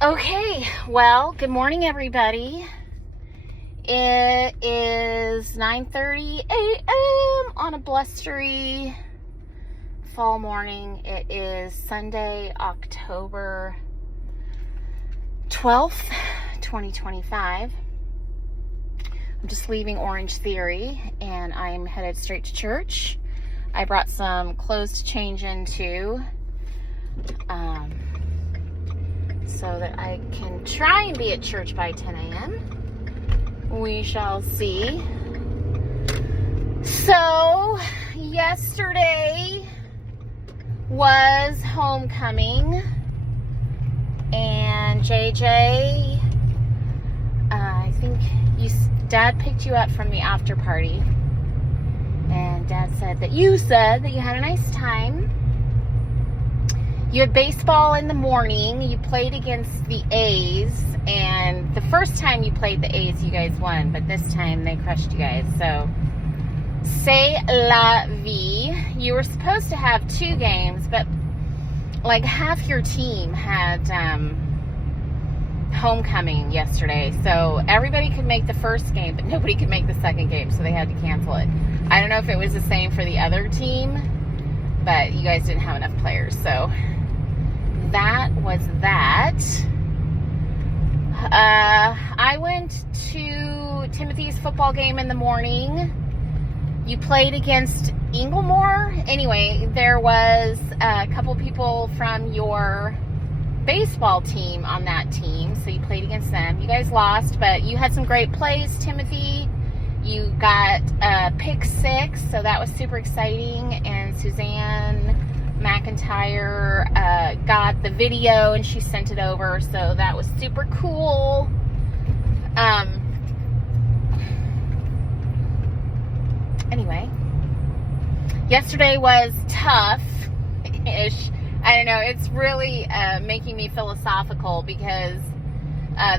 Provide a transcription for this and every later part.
Okay, well, good morning, everybody. It is 9:30 a.m. on a blustery fall morning. It is Sunday, October 12th, 2025. I'm just leaving Orange Theory, and I'm headed straight to church. I brought some clothes to change into, so that I can try and be at church by 10 a.m. We shall see. So, yesterday was homecoming, and JJ, I think Dad picked you up from the after party, and Dad said that you had a nice time. You had baseball in the morning. You played against the A's, and the first time you played the A's, you guys won, but this time they crushed you guys. So, c'est la vie. You were supposed to have 2 games, but like half your team had homecoming yesterday. So everybody could make the first game, but nobody could make the second game, so they had to cancel it. I don't know if it was the same for the other team, but you guys didn't have enough players, so that was that. I went to Timothy's football game in the morning. You played against Inglemore. Anyway, there was a couple people from your baseball team on that team, so you played against them. You guys lost, but you had some great plays, Timothy. You got a pick 6, so that was super exciting, and Suzanne McIntyre got the video and she sent it over, so that was super cool. Anyway, yesterday was tough-ish. I don't know, it's really making me philosophical because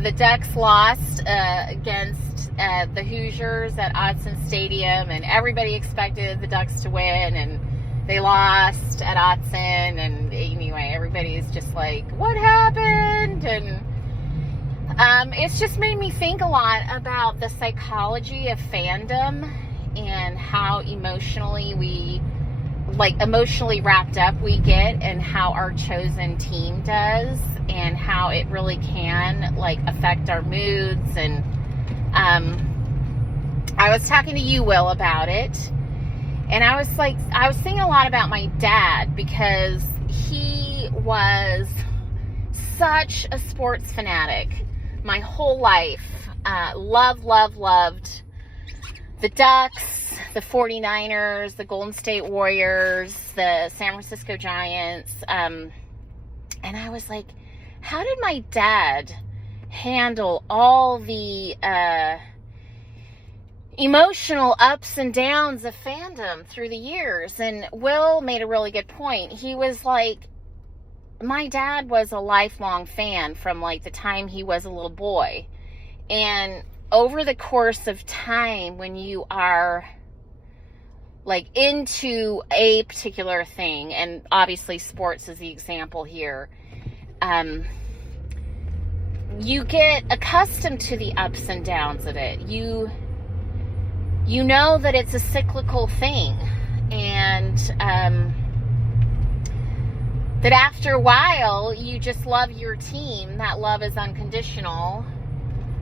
the Ducks lost against the Hoosiers at Autzen Stadium, and everybody expected the Ducks to win, and they lost at Autzen, and anyway, everybody's just like, what happened? And it's just made me think a lot about the psychology of fandom and how emotionally wrapped up we get, and how our chosen team does, and how it really can affect our moods. And I was talking to you, Will, about it, and I was thinking a lot about my dad, because he was such a sports fanatic my whole life. Loved the Ducks, the 49ers, the Golden State Warriors, the San Francisco Giants. And I was like, how did my dad handle all the emotional ups and downs of fandom through the years? And Will made a really good point. He was like, my dad was a lifelong fan from the time he was a little boy. And over the course of time, when you are into a particular thing, and obviously sports is the example here, you get accustomed to the ups and downs of it. You know that it's a cyclical thing, and that after a while you just love your team. That love is unconditional,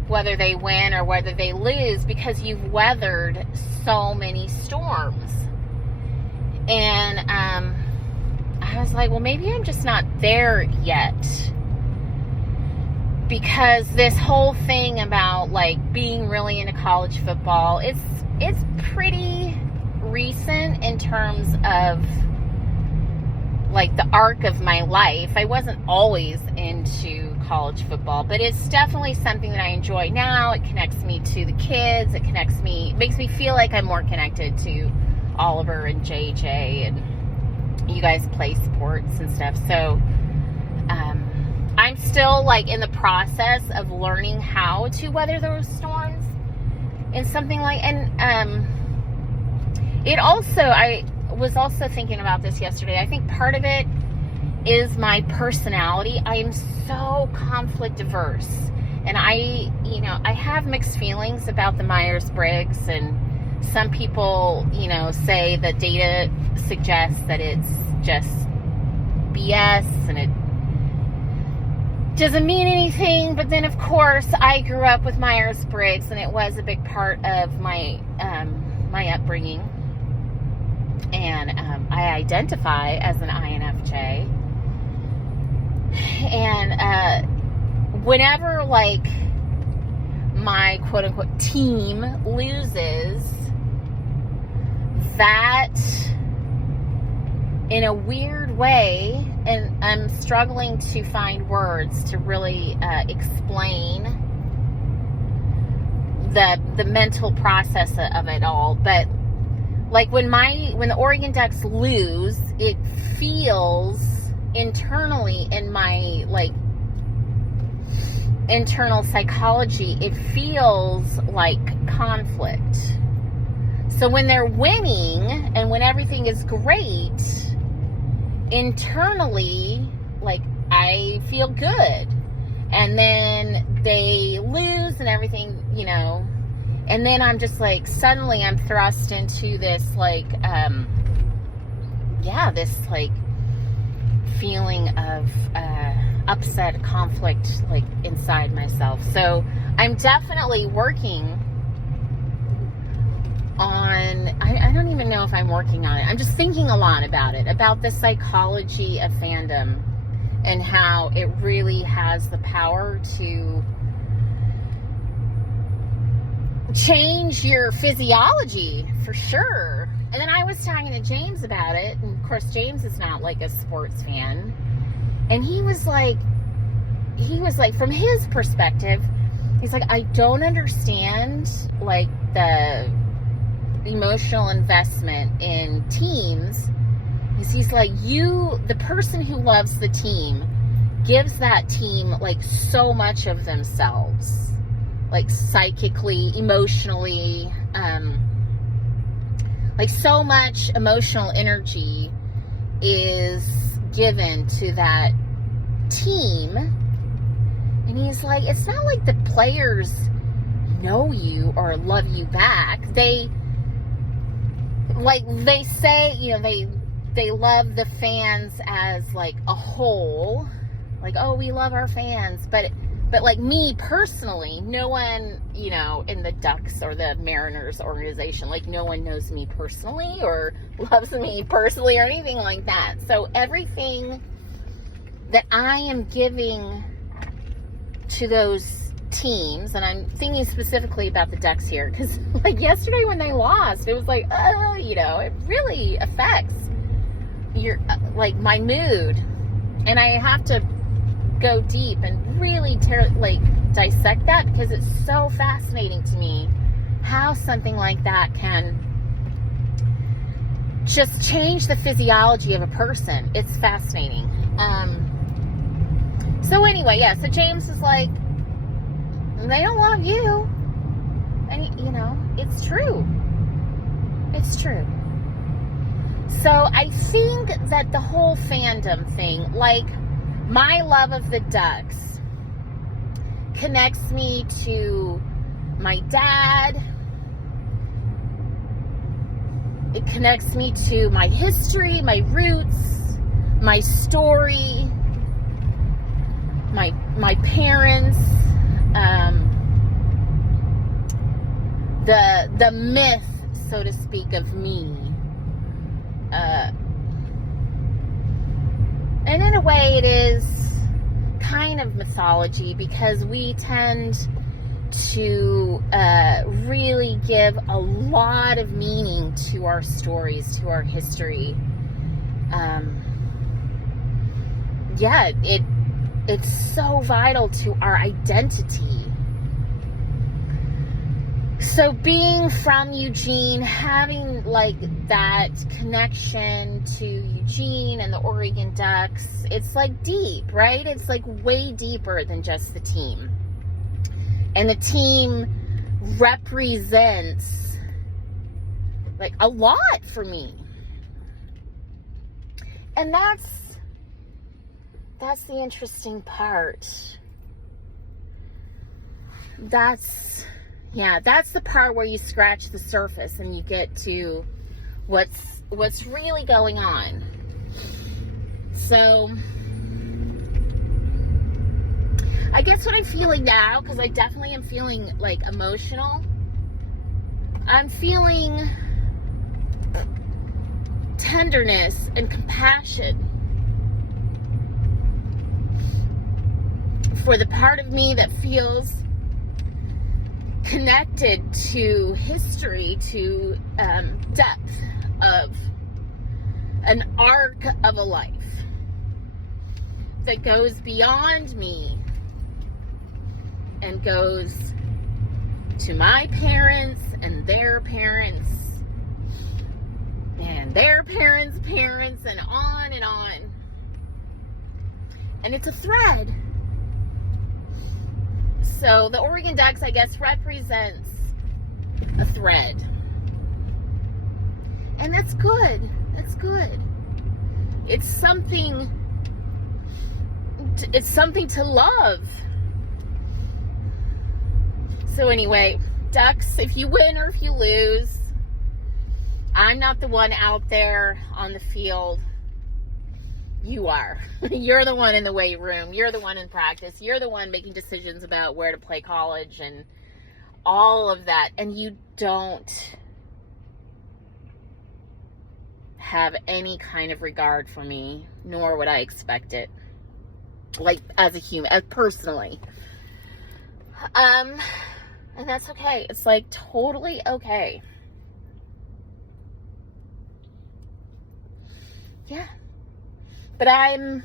whether they win or whether they lose, because you've weathered so many storms. And I was like, well, maybe I'm just not there yet, because this whole thing about being really into college football, it's pretty recent in terms of the arc of my life. I wasn't always into college football, but it's definitely something that I enjoy now. It connects me to the kids. It makes me feel like I'm more connected to Oliver and JJ, and you guys play sports and stuff. So I'm still in the process of learning how to weather those storms and something I was also thinking about this yesterday. I think part of it is my personality. I am so conflict averse. And I have mixed feelings about the Myers-Briggs, and some people, say that data suggests that it's just BS and it doesn't mean anything. But then, of course, I grew up with Myers-Briggs, and it was a big part of my my upbringing. And I identify as an INFJ. And whenever, like, my quote-unquote team loses, that, in a weird way, and I'm struggling to find words to really explain the mental process of it all, but like when the Oregon Ducks lose, it feels internally in my, like, internal psychology, it feels like conflict. So when they're winning and when everything is great, internally, like, I feel good. And then they lose and everything, and then I'm just like, suddenly I'm thrust into this, like, this, like, feeling of upset, conflict, like, inside myself. So I'm definitely working on, I don't even know if I'm working on it. I'm just thinking a lot about it, about the psychology of fandom and how it really has the power to change your physiology, for sure. And then I was talking to James about it, and of course James is not like a sports fan, and he was like from his perspective, he's like, I don't understand, like, the emotional investment in teams. He's like, the person who loves the team gives that team, like, so much of themselves, like, psychically, emotionally, like, so much emotional energy is given to that team. And he's like, it's not like the players know you or love you back. They say, they love the fans as, like, a whole, like, oh, we love our fans, but like, me personally, no one, in the Ducks or the Mariners organization, like, no one knows me personally or loves me personally or anything like that. So everything that I am giving to those teams, and I'm thinking specifically about the Ducks here, because, like, yesterday when they lost, it was like, it really affects your, like, my mood, and I have to go deep and really dissect that, because it's so fascinating to me how something like that can just change the physiology of a person. It's fascinating. So anyway, so James is like, they don't love you. And, it's true. It's true. So I think that the whole fandom thing, like, my love of the Ducks connects me to my dad. It connects me to my history, my roots, my story, my parents, the myth, so to speak, of me. And in a way, it is kind of mythology, because we tend to really give a lot of meaning to our stories, to our history. It's so vital to our identity. So being from Eugene, having, like, that connection to Eugene and the Oregon Ducks, it's, like, deep, right? It's, like, way deeper than just the team. And the team represents, like, a lot for me. And that's That's the interesting part. That's the part where you scratch the surface and you get to what's really going on. So I guess what I'm feeling now, because I definitely am feeling like emotional, I'm feeling tenderness and compassion for the part of me that feels connected to history, to depth of an arc of a life that goes beyond me and goes to my parents and their parents and their parents' parents and on and on. And it's a thread. So the Oregon Ducks, I guess, represents a thread. And that's good. That's good. It's something to love. So anyway, Ducks, if you win or if you lose, I'm not the one out there on the field. You are. You're the one in the weight room. You're the one in practice. You're the one making decisions about where to play college and all of that. And you don't have any kind of regard for me, nor would I expect it. Like, as a human, as personally. And that's okay. It's like totally okay. Yeah. But I'm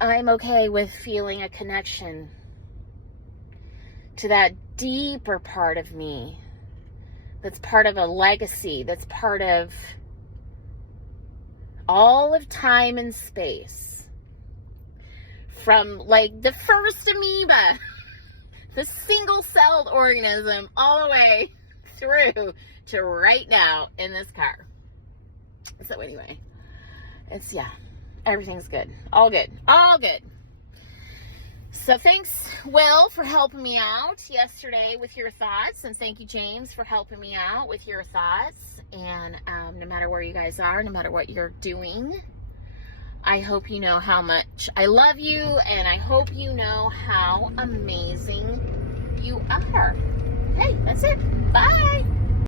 okay with feeling a connection to that deeper part of me that's part of a legacy, that's part of all of time and space. From like the first amoeba, the single-celled organism, all the way through to right now in this car. So anyway, everything's good. All good. So thanks, Will, for helping me out yesterday with your thoughts. And thank you, James, for helping me out with your thoughts. And no matter where you guys are, no matter what you're doing, I hope you know how much I love you, and I hope you know how amazing you are. Hey, that's it. Bye.